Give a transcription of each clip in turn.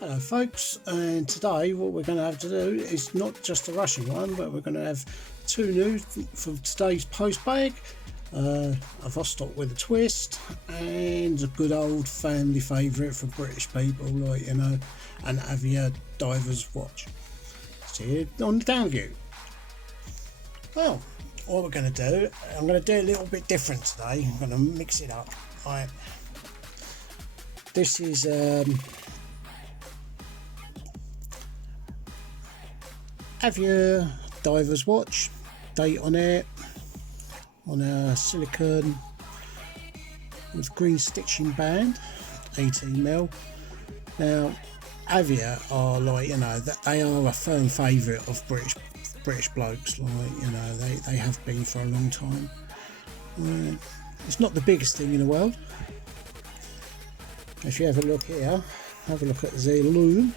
Hello folks, and today what we're going to have to do is not just a Russian one, but we're going to have two new for today's post bag, a Vostok with a twist, and a good old family favourite for British people, like, you know, an Avia diver's watch. See it on the down view. Well, what we're going to do, I'm going to do a little bit different today. I'm going to mix it up. Right, this is Avia diver's watch, date on it, on a silicone with green stitching band, 18mm. Now Avia are, like, you know, that they are a firm favourite of British blokes, like, you know, they have been for a long time. It's not the biggest thing in the world. If you have a look here, have a look at the loom.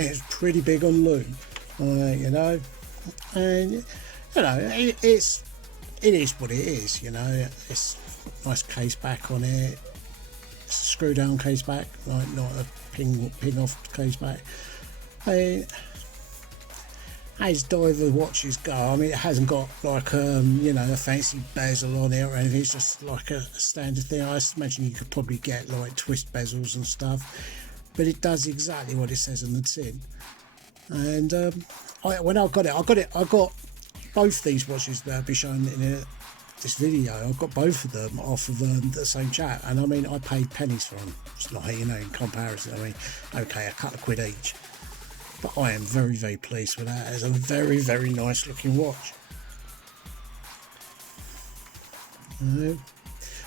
It's pretty big on loom, you know, and you know it is what it is. You know, it's nice case back on it. It's a screw down case back, like not a ping off case back. As diver watches go, I mean, it hasn't got like you know, a fancy bezel on it or anything. It's just like a standard thing. I imagine you could probably get like twist bezels and stuff, but it does exactly what it says on the tin. And when I got both these watches that I'll be showing in this video. I got both of them off of the same chap, and I mean, I paid pennies for them. It's like, you know, in comparison, I mean, okay, a couple of quid each, but I am very, very pleased with that. It's a very, very nice looking watch.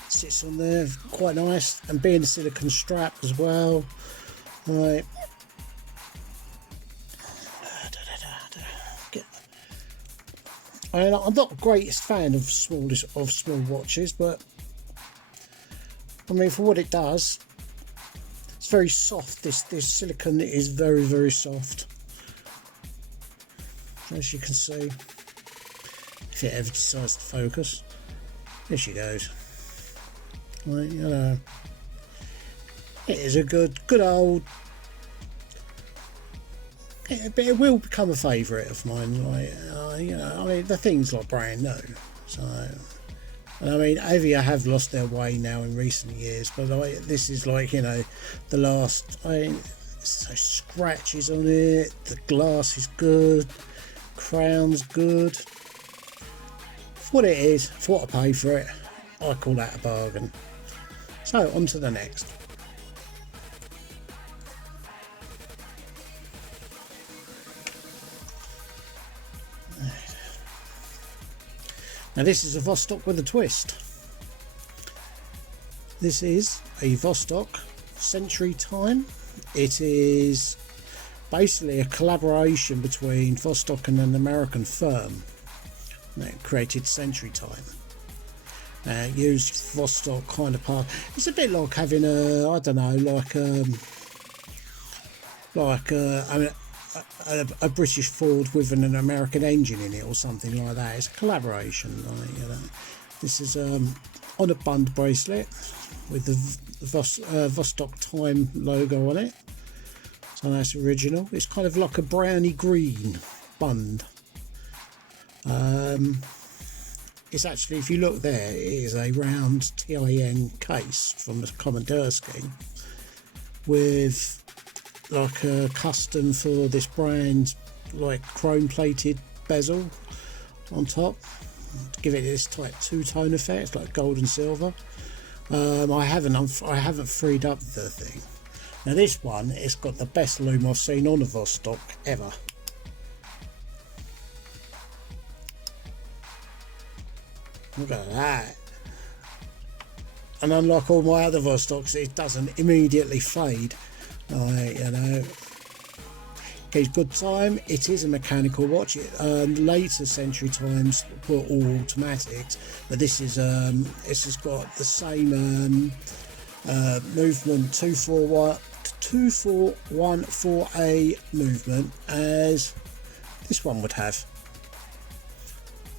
Sits on there quite nice, and being a silicone strap as well. Right. I'm not the greatest fan of small watches, but I mean, for what it does, it's very soft. This silicone is very, very soft, as you can see. If it ever decides to focus, there she goes. Right, you know, it is a good old. It will become a favourite of mine, like, you know, I mean, the thing's like brand new, so, and I mean, Avia have lost their way now in recent years, but like, this is like, you know, the last, I mean, so scratches on it, the glass is good, crown's good, for what it is, for what I pay for it, I call that a bargain. So, on to the next. Now this is a Vostok with a twist. This is a Vostok Century Time. It is basically a collaboration between Vostok and an American firm that created Century Time. Used Vostok kind of part. It's a bit like having a, I don't know, a British Ford with an American engine in it or something like that. It's a collaboration, like, you know. This is on a bund bracelet with the Vostok Time logo on it, so that's original. It's kind of like a browny green bund. It's actually, if you look there, it is a round TIN case from the Commodore scheme with like a custom for this brand, like chrome plated bezel on top to give it this type two-tone effect, like gold and silver. I haven't freed up the thing. Now this one, it's got the best loom I've seen on a Vostok ever. Look at that. And unlike all my other Vostoks, it doesn't immediately fade. Like, you know, keeps good time. It is a mechanical watch. Later Century Times were all automatics, but this is this has got the same movement 2414A movement as this one would have.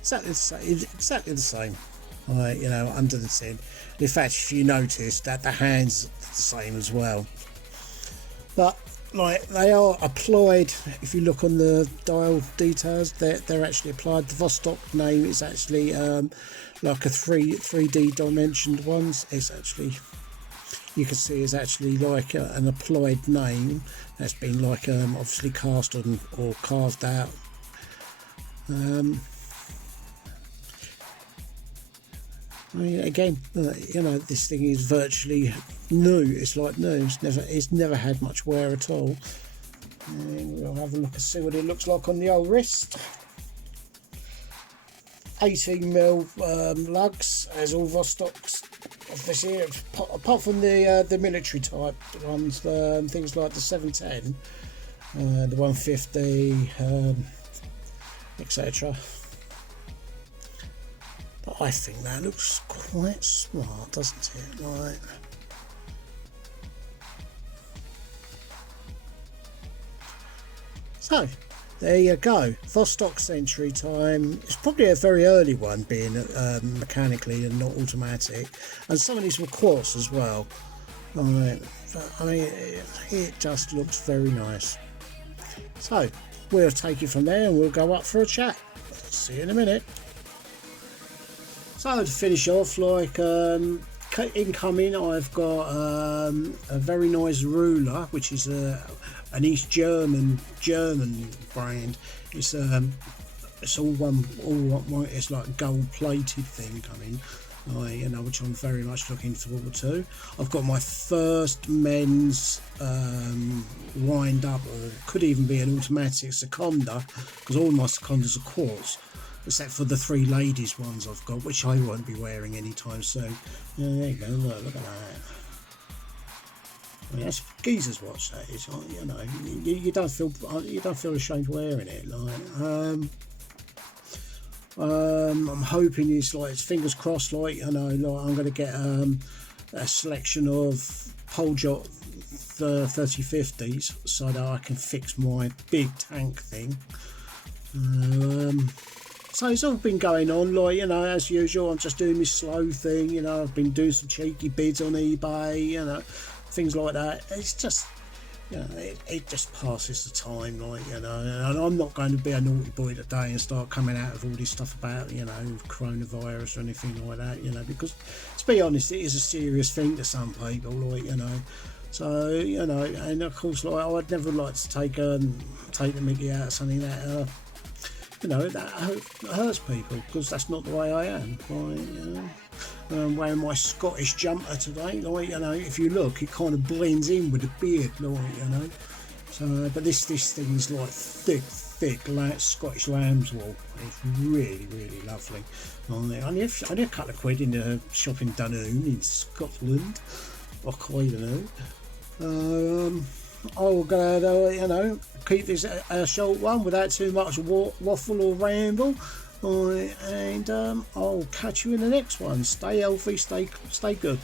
Exactly the same. you know, under the tin. In fact, if you notice that the hands are the same as well, but like they are applied. If you look on the dial details, they're actually applied. The Vostok name is actually like a 3D dimensioned ones. It's actually, you can see, is actually like an applied name that's been like obviously cast on or carved out. I mean, again, you know, this thing is virtually new. It's like new. It's never had much wear at all. And we'll have a look and see what it looks like on the old wrist. 18mm lugs, as all Vostoks of this year, apart from the military type ones, things like the 710, the 150, etc. But I think that looks quite smart, doesn't it? Like, so there you go. Vostok Century Time. It's probably a very early one, being mechanically and not automatic, and some of these were quartz as well. Right, but I mean, it just looks very nice. So we'll take it from there and we'll go up for a chat. See you in a minute. So to finish off, like incoming, I've got a very nice ruler, which is an East German brand. It's all one. It's like a gold plated thing coming, you know, which I'm very much looking forward to. I've got my first men's wind up, or could even be an automatic seconda, because all my secondas are quartz, except for the 3 ladies ones I've got, which I won't be wearing anytime soon. Yeah, there you go. Look at that. I mean, that's a geezer's watch. That is, you know. You don't feel ashamed wearing it. Like, I'm hoping it's like, fingers crossed. Like, you know, like I'm going to get a selection of Poljot 3050s so that I can fix my big tank thing. So it's all been going on, like, you know, as usual. I'm just doing this slow thing, you know. I've been doing some cheeky bids on eBay, you know, things like that. It's just, you know, it just passes the time, like, you know. And I'm not going to be a naughty boy today and start coming out of all this stuff about, you know, coronavirus or anything like that, you know, because to be honest, it is a serious thing to some people, like, you know. So, you know, and of course, like, I'd never like to take the mickey out of something that you know, that hurts people, because that's not the way I am. Like, you know, I'm wearing my Scottish jumper today. Like, you know, if you look, it kind of blends in with the beard, like, you know. So, but this thing is like thick Scottish lamb's wool. It's really, really lovely. I need a couple of quid in a shop in Dunoon in Scotland. I don't know. I'll go, you know, keep this a short one without too much waffle or ramble, and I'll catch you in the next one. Stay healthy, stay good.